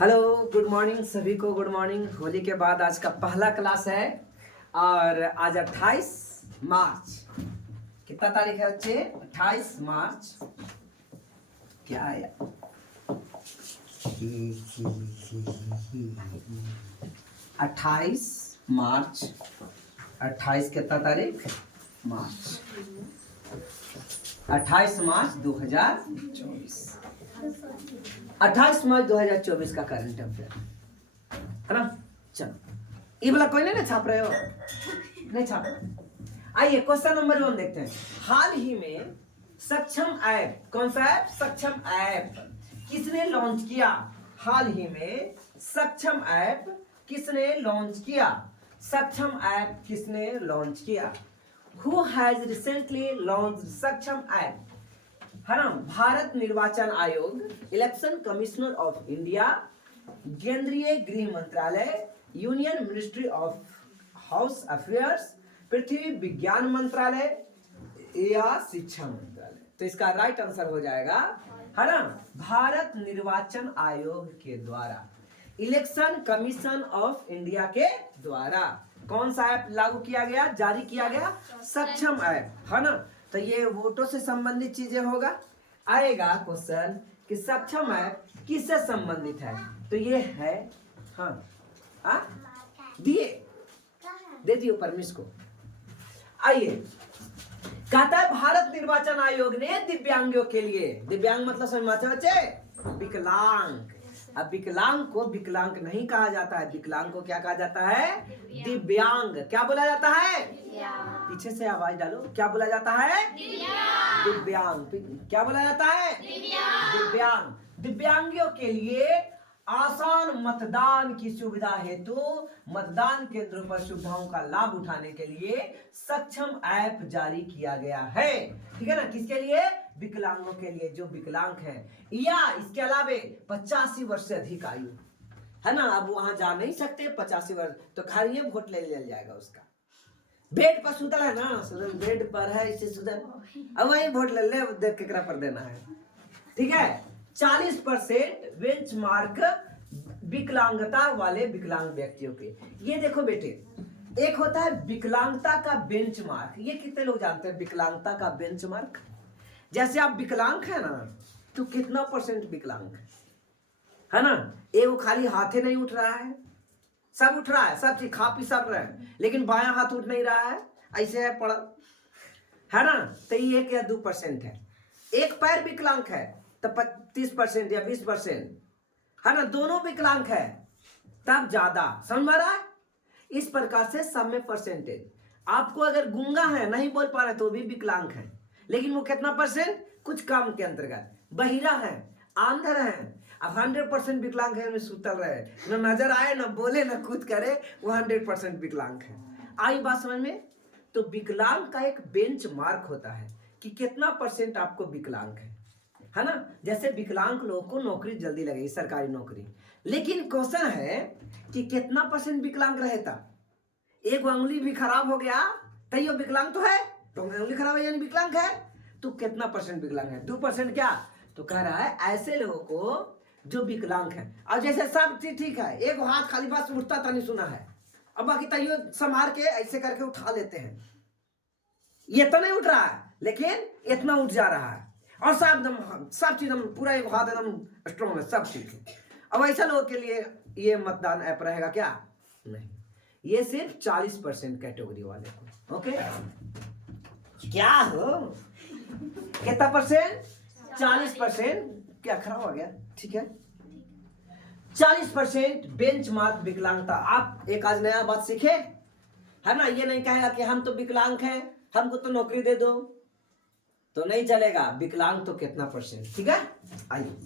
Hello, good morning सभी को। Good morning. Holi के बाद आज का पहला क्लास है और आज 28 मार्च। कितना तारीख है बच्चे? 28 मार्च। क्या है? 28 मार्च। 28 कितना तारीख? मार्च। 28 मार्च 2024। 28 मार्च 2024 का करंट अफेयर है ना। चलो, ये वाला कोई नहीं छाप रहे हो? नहीं छाप रहे। आइए क्वेश्चन नंबर 1 देखते हैं। हाल ही में सक्षम ऐप, कौन सा ऐप? सक्षम ऐप किसने लॉन्च किया? हाल ही में सक्षम ऐप किसने लॉन्च किया? सक्षम ऐप किसने लॉन्च किया? Who has recently launched सक्षम ऐप? है ना। भारत निर्वाचन आयोग, इलेक्शन कमिश्नर ऑफ इंडिया, केंद्रीय गृह मंत्रालय, union ministry of house affairs, पृथ्वी विज्ञान मंत्रालय या शिक्षा मंत्रालय? तो इसका राइट आंसर हो जाएगा, है ना, भारत निर्वाचन आयोग के द्वारा, इलेक्शन कमीशन ऑफ इंडिया के द्वारा कौन सा ऐप लागू किया गया, जारी किया गया? सक्षम ऐप, है ना। तो ये वोटों से संबंधित चीजें होगा। आएगा क्वेश्चन कि सक्षम ऐप किससे संबंधित है, तो ये है, हाँ दिए दे दियो परमिश को। आइए, कहता है भारत निर्वाचन आयोग ने दिव्यांगों के लिए, दिव्यांग मतलब समझ में आता है बच्चे? विकलांग। अब विकलांग को विकलांग नहीं कहा जाता है, विकलांग को क्या कहा जाता है? दिव्यांग। क्या बोला जाता है? पीछे से आवाज डालो। क्या बोला जाता है? दिव्यांग। क्या बोला जाता है? दिव्यांग। दिव्यांगियों के लिए आसान मतदान की सुविधा हेतु मतदान केंद्रों पर सुविधाओं का लाभ उठाने के लिए सक्षम ऐप जारी किया गया है। ठीक है ना। किसके लिए? विकलांगों के लिए, जो विकलांग हैं, या इसके अलावा 85 वर्ष से अधिक आयु, है ना। अब वहां जा नहीं सकते 85 वर्ष, तो खाली वोट ले लिया जाएगा उसका। बेड पर सुतल है ना, बेड पर है इसे सुतल, अब वही वोट ले ले, देख केकरा पर देना है। ठीक है। 40% बेंचमार्क विकलांगता वाले विकलांग व्यक्तियों के। ये देखो बेटे, एक होता है विकलांगता का बेंचमार्क। ये कितने लोग जानते हैं विकलांगता का बेंचमार्क? जैसे आप विकलांग है ना, तो कितना परसेंट विकलांग है ना। एक खाली हाथे नहीं उठ रहा है, सब उठ रहा है, सब चीज खा पी सब रहे हैं, लेकिन बायां हाथ उठ नहीं रहा है, ऐसे है पड़ा, है ना। तो ये 1 या 2% है। एक पैर विकलांग है तो 30% या 20%, है ना। दोनों विकलांग है तब ज्यादा। समझ में आ रहा है? इस प्रकार से सब में परसेंटेज। आपको अगर गूंगा है, नहीं बोल पा रहे, तो भी विकलांग है, लेकिन वो कितना परसेंट? कुछ कम के अंतर्गत। बहिरा है, आंधर है, अब 100% विकलांग है, सुतल रहे, न नजर आए, न बोले, न कुछ करे, वो 100% विकलांग है। आई बात समझ में? तो विकलांग का एक बेंच मार्क होता है कि कितना परसेंट आपको विकलांग है ना। जैसे विकलांग लोगों को नौकरी जल्दी लगेगी, सरकारी नौकरी, लेकिन क्वेश्चन है कि कितना परसेंट विकलांग रहता। एक उंगली भी खराब हो गया तो ये विकलांग तो है, तो उंगली खराब है यानी विकलांग है, तो कितना परसेंट विकलांग है? 2% क्या? तो कह रहा है ऐसे लोगों को जो विकलांग है। और जैसे सब चीज ठीक है, एक हाथ खाली बस उठता था, नहीं सुना है, अब बाकी तैयो संभाल के ऐसे करके उठा लेते हैं। ये तो नहीं उठ रहा है, लेकिन इतना उठ जा रहा है, और सब चीज पूरा एक हाथ एकदम स्ट्रॉन्ग है, सब ठीक है। अब ऐसा लोगों के लिए ये मतदान ऐप रहेगा क्या? नहीं, ये सिर्फ 40% कैटेगरी वाले को। ओके, क्या हो, कितना परसेंट? 40%। क्या खराब हो गया? ठीक है, 40% बेंचमार्क विकलांगता। आप एक आज नया बात सीखे, है ना। ये नहीं कहेगा कि हम तो विकलांग हैं, हमको तो नौकरी दे दो, तो नहीं चलेगा। विकलांग तो कितना परसेंट? ठीक है। आइए,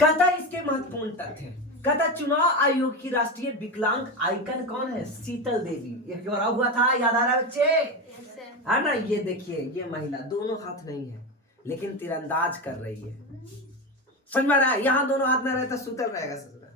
कहता इसके महत्वपूर्ण तथ्य। कहता चुनाव आयोग की राष्ट्रीय विकलांग आइकन कौन है? शीतल देवी। ये क्यों हुआ था, याद आ रहा है बच्चे? है ना। ये देखिए, ये महिला दोनों हाथ नहीं है, लेकिन तीरंदाज कर रही है। समझ में आ रहा है? यहाँ दोनों हाथ में रहता सुतल रहेगा ससुरा।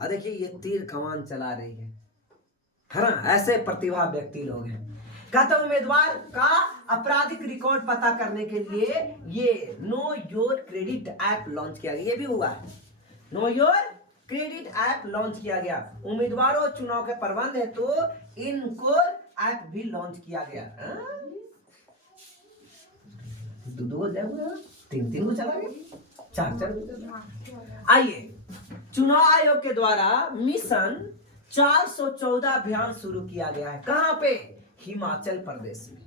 और देखिए, ये तीर कमान चला रही है ना। ऐसे प्रतिभा व्यक्ति लोग हैं। कहता उम्मीदवार का आपराधिक रिकॉर्ड पता करने के लिए ये know your credit app launch किया गया। ये भी हुआ है, know your credit app launch किया गया। उम्मीदवारों चुनाव के प्रबंध है तो इनको ऐप भी लॉन्च किया गया। दो तीन को चला गया, चार। आइए, चुनाव आयोग के द्वारा मिशन 414 अभियान शुरू किया गया है। कहां पे? हिमाचल प्रदेश में।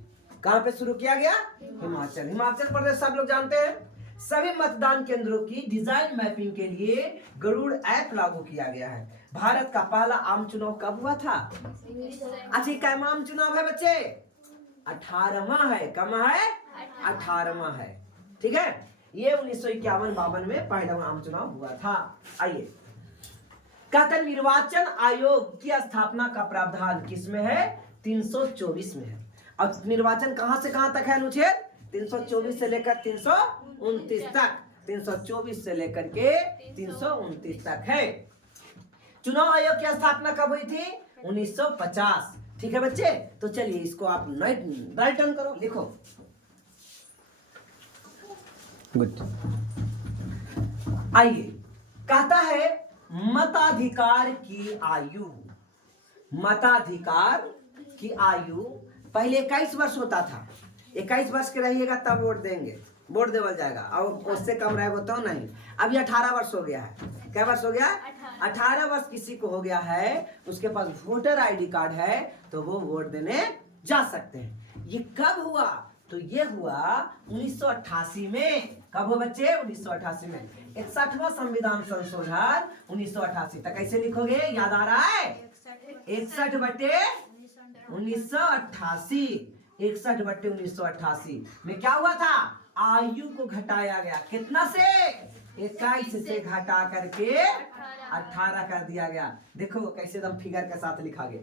कहां पे शुरू किया गया? हिमाचल प्रदेश सब लोग जानते हैं। सभी मतदान केंद्रों की डिजाइन मैपिंग के लिए गरुड़ ऐप लागू किया गया है। भारत का पहला आम चुनाव कब हुआ था? अच्छा, कैमा आम चुनाव है बच्चे? 18वां है। कम है? 18वां है। ठीक है, ये 1951-52 में पहला आम चुनाव हुआ था। आइए, कहते निर्वाचन आयोग की स्थापना का प्रावधान किसमें है? 324 में है। अब निर्वाचन कहां से कहां तक है? अनुच्छेद 324 से लेकर 329 तक। 324 से लेकर के 329 तक है। चुनाव आयोग की स्थापना कब हुई थी? 1950। ठीक है बच्चे, तो चलिए इसको आप राइट डाउन करो, लिखो। गुड। आइए, कहता है मताधिकार की आयु। मताधिकार की आयु पहले 21 वर्ष होता था। 21 वर्ष के रहिएगा तब वोट देंगे, वोट देवल जाएगा। अब उससे कम रहेगा तो नहीं। अभी 18 वर्ष हो गया है। क्या वर्ष हो गया? 18 वर्ष किसी को हो गया है, उसके पास वोटर आईडी कार्ड है, तो वो वोट देने जा सकते हैं। ये कब हुआ? तो ये हुआ 1988 में। कब हुआ बच्चे? 1988 में। 61वां संविधान संशोधन 1988 तक। कैसे लिखोगे? याद आ रहा है? 61/1988। 61/1988 में क्या हुआ था? आयु को घटाया गया। कितना से? 21 से घटा करके 18 कर दिया गया। देखो कैसे एकदम फिगर के साथ लिखा गया।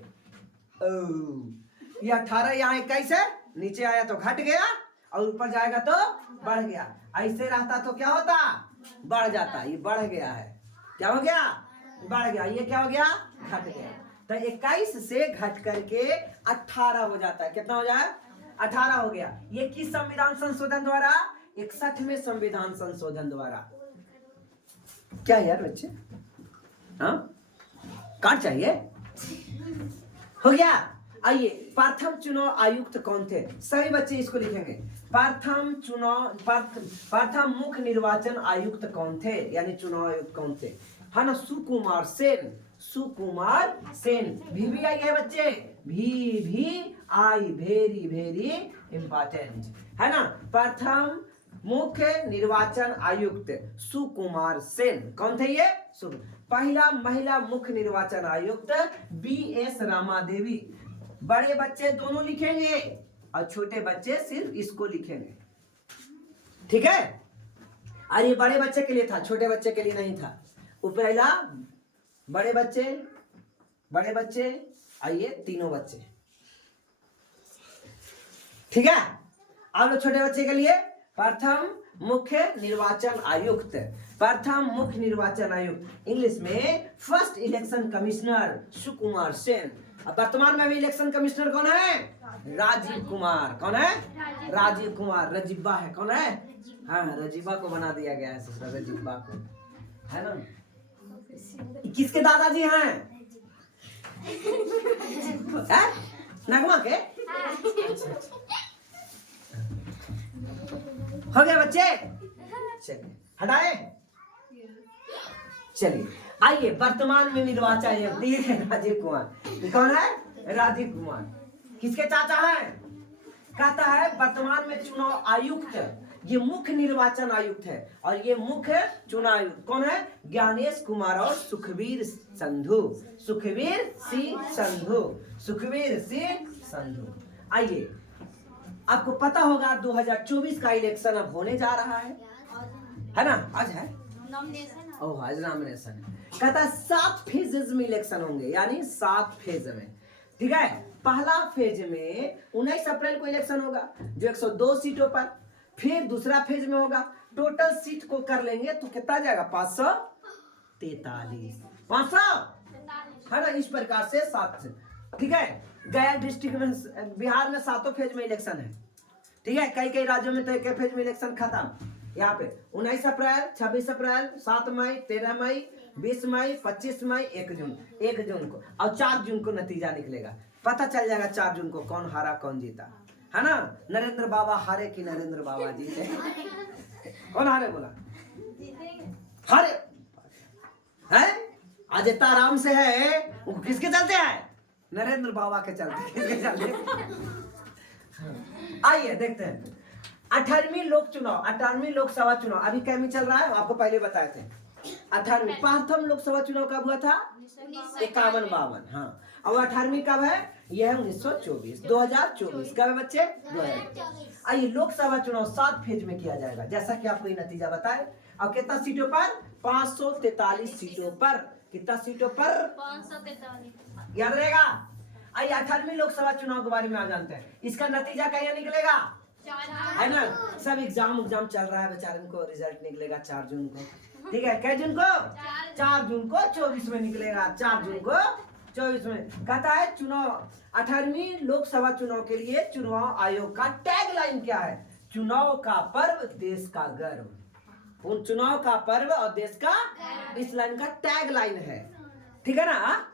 ये 18 यहाँ 21 है, नीचे आया तो घट गया, और ऊपर जाएगा तो बढ़ गया। ऐसे रहता तो क्या होता? बढ़ जाता। ये बढ़ गया है। क्या हो गया? बढ़ गया। ये क्या हो गया? घट गया। तो 21 से घट करके 18 हो जाता है। कितना हो जाए? 18 हो गया। ये किस संविधान संशोधन द्वारा? 61वें संविधान संशोधन द्वारा। क्या यार बच्चे? हाँ, कार्ड चाहिए? हो गया। आइए, प्रथम चुनाव आयुक्त कौन थे? सभी बच्चे इसको लिखेंगे। प्रथम मुख्य निर्वाचन आयुक्त कौन थे? यानी चुनाव आयुक्त कौन थे? है ना, सुकुमार सेन। सुकुमार सेन। VVI है बच्चे, VVI, वेरी वेरी इंपॉर्टेंट है ना। प्रथम मुख्य निर्वाचन आयुक्त सुकुमार सेन। कौन थे ये? पहला महिला मुख्य निर्वाचन आयुक्त BS रामा देवी। बड़े बच्चे दोनों लिखेंगे और छोटे बच्चे सिर्फ इसको लिखेंगे। ठीक है, और ये बड़े बच्चे के लिए था, छोटे बच्चे के लिए नहीं था। पहला बड़े बच्चे, आइए तीनों बच्चे। ठीक है, अब लोग छोटे बच्चे के लिए प्रथम मुख्य निर्वाचन आयुक्त। प्रथम मुख्य निर्वाचन आयुक्त इंग्लिश में first election commissioner Sukumar Sen. वर्तमान में भी इलेक्शन कमिश्नर कौन है? राजीव कुमार। कौन है? राजीव कुमार। रजीबा है। कौन है? हाँ, रजीबा को बना दिया गया है ससुरा, रजीबा को, है ना। किसके दादाजी हैं? नगमा के। हो गया बच्चे? चलिए हटाए। चलिए आइए, वर्तमान में निर्वाचन आयुक्त राजीव कुमार। कौन है? राजीव कुमार। किसके चाचा हैं? कहता है वर्तमान में चुनाव आयुक्त, ये मुख्य निर्वाचन आयुक्त है, और ये मुख्य चुनाव आयुक्त कौन है? ज्ञानेश कुमार और सुखबीर संधू। सुखबीर सिंह संधू। आइए, आपको पता होगा 2024 का इलेक्शन अब होने जा रहा है ना? आज है नॉमिनेशन। आज नॉमिनेशन। कहता है 7 फेजेज में इलेक्शन होंगे, यानी 7 फेज में। ठीक है, पहला फेज में 19 अप्रैल को इलेक्शन होगा जो 102 सीटों पर। फिर दूसरा फेज में होगा, टोटल सीट को कर लेंगे तो कितना जाएगा? 543। 500 है ना। इस प्रकार से 7। ठीक है, गया डिस्ट्रिक्ट में, बिहार में 7 फेज में इलेक्शन है। ठीक है, कई राज्यों में तो एक फेज में इलेक्शन खत्म। यहाँ पे 19 अप्रैल, 26 अप्रैल, 7 मई, 13 मई, 20 मई, 25 मई, 1 जून, 1 जून को और 4 जून को नतीजा निकलेगा। पता चल जाएगा 4 जून को कौन हारा कौन जीता, है ना। नरेंद्र बाबा हारे कि नरेंद्र बाबा जीते? कौन हारे बोला? हारे है। आज इतना आराम से है, वो किसके चलते है? नरेंद्र बाबा के चलते। किसके चलते? आइए देखते हैं 18वीं लोक चुनाव, 18वीं लोकसभा चुनाव अभी कैमी चल रहा है, आपको पहले बताए थे। 18वीं प्रथम लोकसभा चुनाव कब हुआ था? 51-52। हाँ, और 18वीं कब है? यह है 1924, 2024। कब है बच्चे? 2024। आइए लोकसभा चुनाव 7 फेज में किया जाएगा, जैसा कि आपको ये नतीजा बताए। और कितना सीटों पर? 543 सीटों पर। कितना सीटों पर? 543। याद रहेगा। आइए 18वीं लोकसभा चुनाव के बारे में आ जानते हैं। इसका नतीजा क्या निकलेगा, है ना। सब एग्जाम चल रहा है बेचारे, इनको रिजल्ट निकलेगा 4 जून को। ठीक है, कै जून को? 4 जून को 24 में निकलेगा। 4 जून को 24 में कहता है चुनाव। 18वीं लोकसभा चुनाव के लिए चुनाव आयोग का टैगलाइन क्या है? चुनाव का पर्व, देश का गर्व। उन चुनाव का पर्व और देश का, इस लाइन का टैगलाइन है। ठीक है ना।